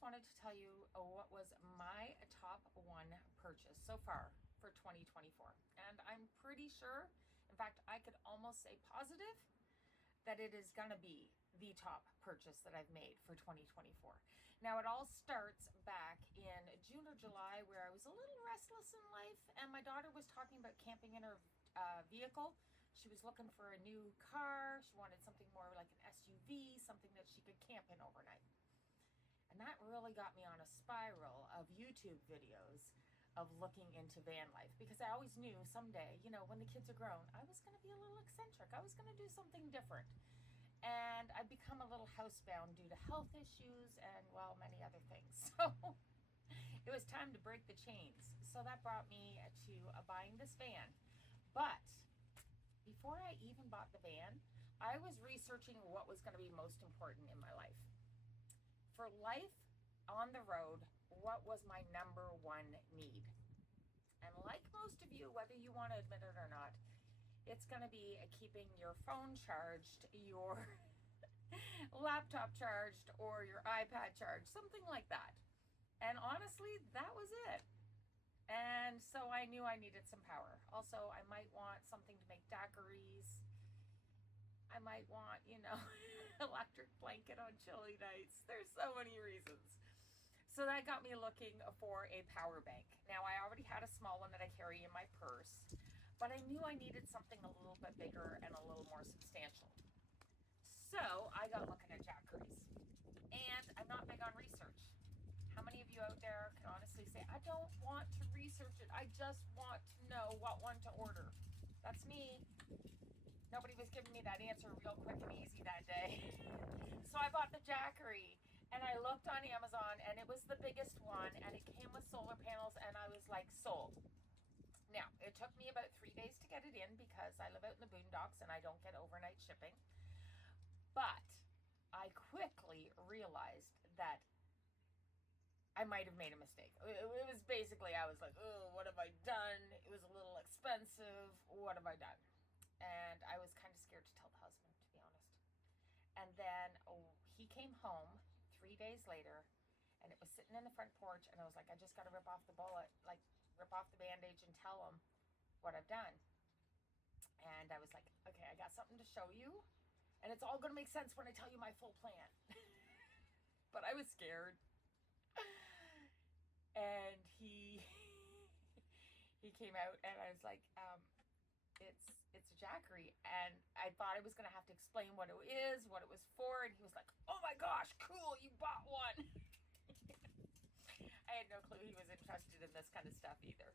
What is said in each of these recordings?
just wanted to tell you what was my top one purchase so far for 2024. And I'm pretty sure, in fact, I could almost say positive that it is going to be the top purchase that I've made for 2024. Now, it all starts back in June or July where I was a little restless in life and my daughter was talking about camping in her vehicle. She was looking for a new car. She wanted something more like an SUV, something that she could camp in overnight. And that really got me on a spiral of YouTube videos of looking into van life, because I always knew someday, when the kids are grown, I was going to be a little eccentric. I was going to do something different. And I've become a little housebound due to health issues and, well, many other things. So it was time to break the chains. So that brought me to buying this van. But before I even bought the van, I was researching what was going to be most important in my life. For life on the road, what was my number one need? And like most of you, whether you want to admit it or not, it's going to be keeping your phone charged, your laptop charged, or your iPad charged, something like that. And honestly, that was it. And so I knew I needed some power. Also, I might want something to make daiquiris. I might want, electric blanket on chilly nights. There's so many reasons. So that got me looking for a power bank. Now, I already had a small one that I carry in my purse, but I knew I needed something a little bit bigger and a little more substantial. So I got looking at Jackery's. And I'm not big on research. How many of you out there can honestly say, I don't want to research it. I just want to know what one to order? That's me. Nobody was giving me that answer real quick and easy that day. So I bought the Jackery and I looked on Amazon and it was the biggest one and it came with solar panels and I was like, sold. Now, it took me about 3 days to get it in because I live out in the boondocks and I don't get overnight shipping. But I quickly realized that I might have made a mistake. It was basically, I was like, oh, what have I done? It was a little expensive. What have I done? And I was kind of scared to tell the husband, to be honest. And then he came home 3 days later, and it was sitting in the front porch, and I was like, I just got to rip off the bullet, like rip off the bandage and tell him what I've done. And I was like, okay, I got something to show you, and it's all going to make sense when I tell you my full plan. But I was scared. And he came out, and I was like, it's a Jackery, and I thought I was going to have to explain what it is, what it was for, and he was like, oh my gosh, cool, you bought one. I had no clue he was interested in this kind of stuff either.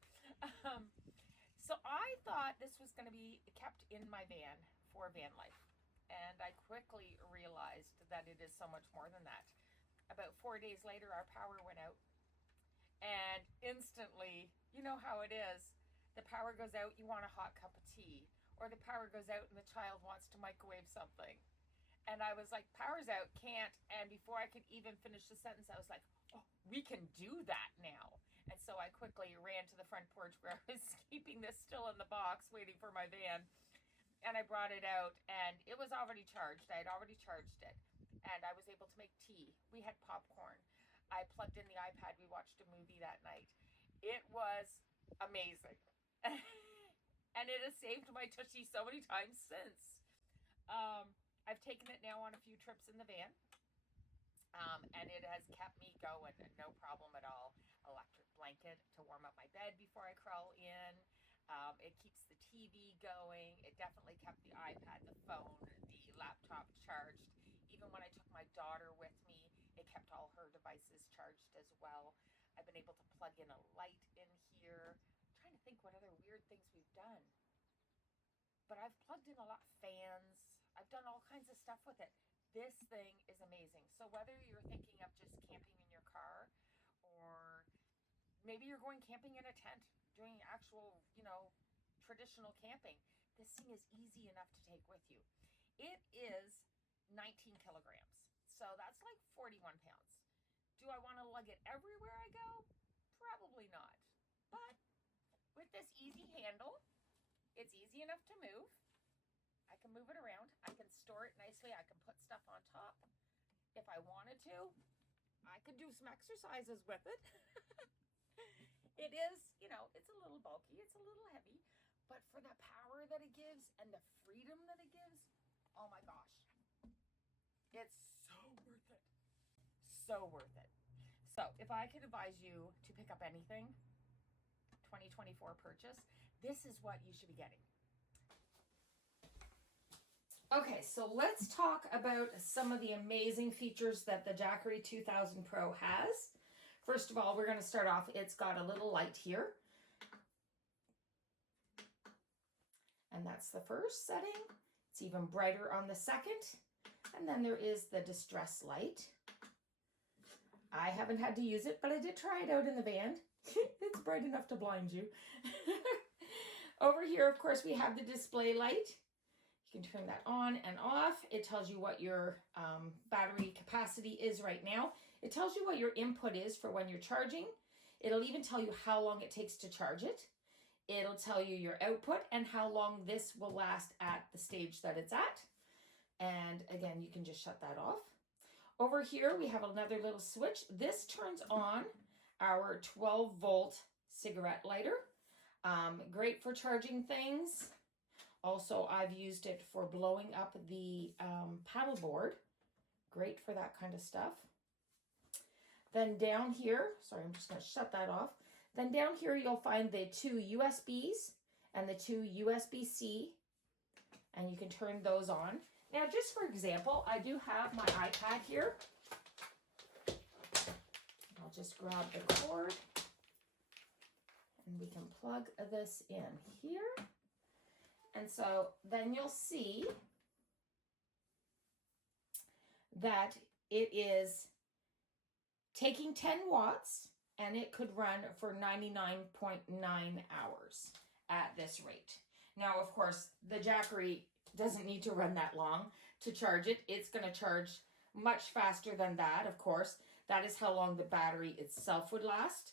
So I thought this was going to be kept in my van for van life, and I quickly realized that it is so much more than that. About 4 days later, our power went out, and instantly, you know how it is. The power goes out, you want a hot cup of tea. Or the power goes out and the child wants to microwave something. And I was like, power's out, can't. And before I could even finish the sentence, I was like, oh, we can do that now. And so I quickly ran to the front porch where I was keeping this still in the box, waiting for my van. And I brought it out, and it was already charged. I had already charged it. And I was able to make tea. We had popcorn. I plugged in the iPad. We watched a movie that night. It was amazing. And it has saved my tushy so many times since. I've taken it now on a few trips in the van. And it has kept me going, no problem at all. Electric blanket to warm up my bed before I crawl in. It keeps the TV going. It definitely kept the iPad, the phone, the laptop charged. Even when I took my daughter with me, it kept all her devices charged as well. I've been able to plug in a light in here. I'm trying to think what other weird things we've done. But I've plugged in a lot of fans. I've done all kinds of stuff with it. This thing is amazing. So whether you're thinking of just camping in your car, or maybe you're going camping in a tent, doing actual, traditional camping, this thing is easy enough to take with you. It is 19 kilograms. So that's like 41 pounds. Do I want to lug it everywhere I go? Probably not. But with this easy handle, it's easy enough to move. I can move it around. I can store it nicely. I can put stuff on top if I wanted to. I could do some exercises with it. It is, you know, it's a little bulky, it's a little heavy, but for the power that it gives and the freedom that it gives, oh my gosh, it's so worth it. So worth it. So if I could advise you to pick up anything, 2024 purchase, this is what you should be getting. Okay, so let's talk about some of the amazing features that the Jackery 2000 Pro has. First of all, we're going to start off, it's got a little light here. And that's the first setting. It's even brighter on the second. And then there is the distress light. I haven't had to use it, but I did try it out in the van. It's bright enough to blind you. Over here, of course, we have the display light. You can turn that on and off. It tells you what your battery capacity is right now. It tells you what your input is for when you're charging. It'll even tell you how long it takes to charge it. It'll tell you your output and how long this will last at the stage that it's at. And again, you can just shut that off. Over here, we have another little switch. This turns on our 12-volt cigarette lighter. Great for charging things. Also, I've used it for blowing up the paddle board. Great for that kind of stuff. Then down here, sorry, I'm just going to shut that off. Then down here, you'll find the 2 USBs and the 2 USB-C, and you can turn those on. Now, just for example, I do have my iPad here. I'll just grab the cord, and we can plug this in here. And so then you'll see that it is taking 10 watts and it could run for 99.9 hours at this rate. Now, of course, the Jackery doesn't need to run that long to charge it. It's going to charge much faster than that, of course. That is how long the battery itself would last.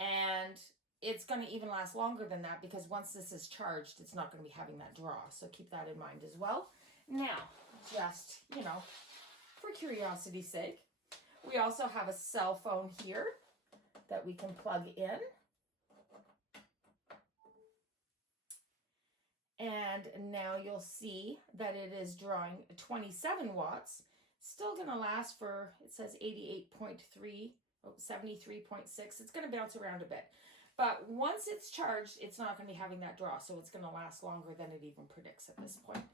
And it's going to even last longer than that because once this is charged, it's not going to be having that draw. So keep that in mind as well. Now, just, you know, for curiosity's sake, we also have a cell phone here that we can plug in. And now you'll see that it is drawing 27 watts. Still going to last for, it says 88.3, 73.6. It's going to bounce around a bit. But once it's charged, it's not going to be having that draw. So it's going to last longer than it even predicts at this point.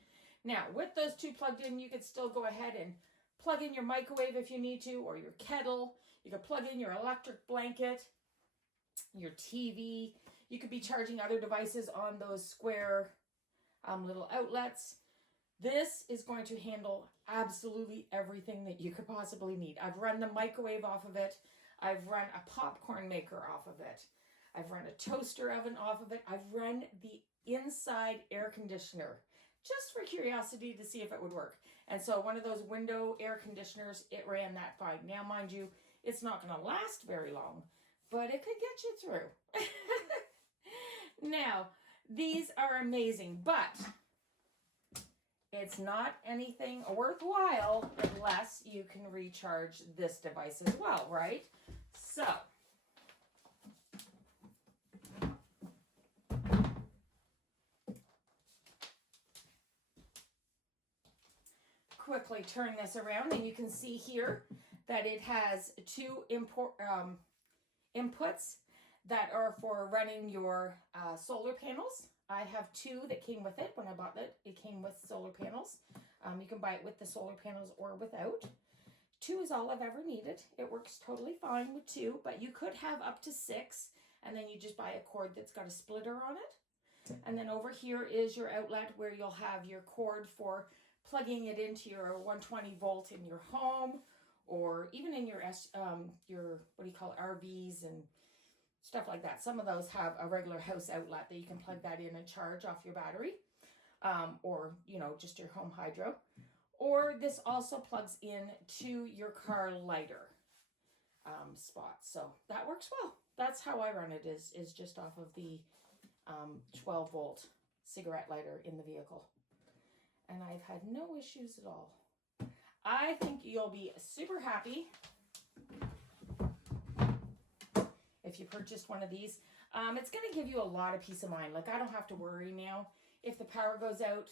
Now, with those two plugged in, you could still go ahead and plug in your microwave if you need to, or your kettle. You could plug in your electric blanket, your TV. You could be charging other devices on those square little outlets. This is going to handle absolutely everything that you could possibly need. I've run the microwave off of it. I've run a popcorn maker off of it. I've run a toaster oven off of it. I've run the inside air conditioner just for curiosity to see if it would work. And so one of those window air conditioners, it ran that fine. Now, mind you, it's not going to last very long, but it could get you through. Now, these are amazing, but it's not anything worthwhile unless you can recharge this device as well, right? So, quickly turn this around and you can see here that it has two inputs that are for running your solar panels. I have two that came with it. When I bought it, it came with solar panels. You can buy it with the solar panels or without. 2 is all I've ever needed. It works totally fine with 2, but you could have up to 6, and then you just buy a cord that's got a splitter on it. And then over here is your outlet where you'll have your cord for plugging it into your 120 volt in your home, or even in your what do you call it, RVs and stuff like that. Some of those have a regular house outlet that you can plug that in and charge off your battery, or, you know, just your home hydro. Or this also plugs in to your car lighter spot. So that works well. That's how I run it, is just off of the 12 volt cigarette lighter in the vehicle. And I've had no issues at all. I think you'll be super happy if you purchased one of these. It's going to give you a lot of peace of mind. Like, I don't have to worry now if the power goes out.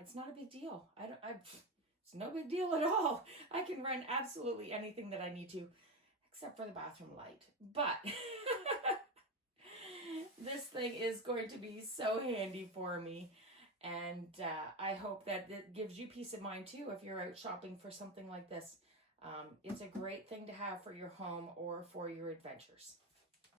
It's not a big deal. It's no big deal at all. I can run absolutely anything that I need to, except for the bathroom light. But this thing is going to be so handy for me. And I hope that it gives you peace of mind too if you're out shopping for something like this. It's a great thing to have for your home or for your adventures.